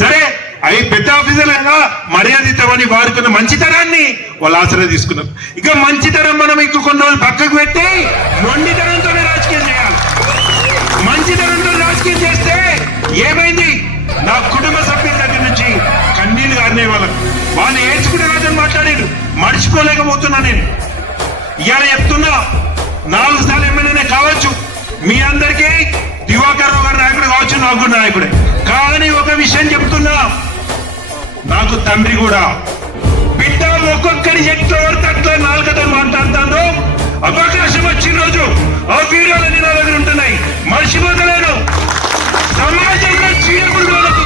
సరే అవి పెద్ద ఆఫీసర్లుగా మర్యాద ఇద్దామని వాడుకున్న మంచితనాన్ని వాళ్ళు ఆసరా తీసుకున్నారు. ఇక మంచితనం మనం ఇంకో కొన్ని రోజులు పక్కకు పెట్టి మొండితనంతోనే రాజకీయం చేయాలి. మంచితనంతో రాజకీయం చేస్తే ఏమైంది? నా కుటుంబ సభ్యుల దగ్గర నుంచి కన్నీళ్లు గారినే వాళ్ళు ఏడ్చుకునే రాజని మాట్లాడారు. మర్చిపోలేకపోతున్నా నేను. ఇవాళ చెప్తున్నా, 4 సార్లు ఎమ్మెల్యేనే కావచ్చు, మీ అందరికీ దివాకర్ రావు గారు నాయకుడు కావచ్చు, నాకు కూడా నాయకుడే. కానీ ఒక విషయం చెప్తున్నా, నాకు తండ్రి కూడా. బిడ్డ ఒక్కొక్కరి ఎట్లా పడితే అట్లా నాలుగతో మాట్లాడుతాను. అవకాశం వచ్చిన రోజు ఆ వీడియోలన్నీ నా దగ్గర ఉంటున్నాయి, మర్చిపోతలేను. సమాజంలో చీడపురుగులకు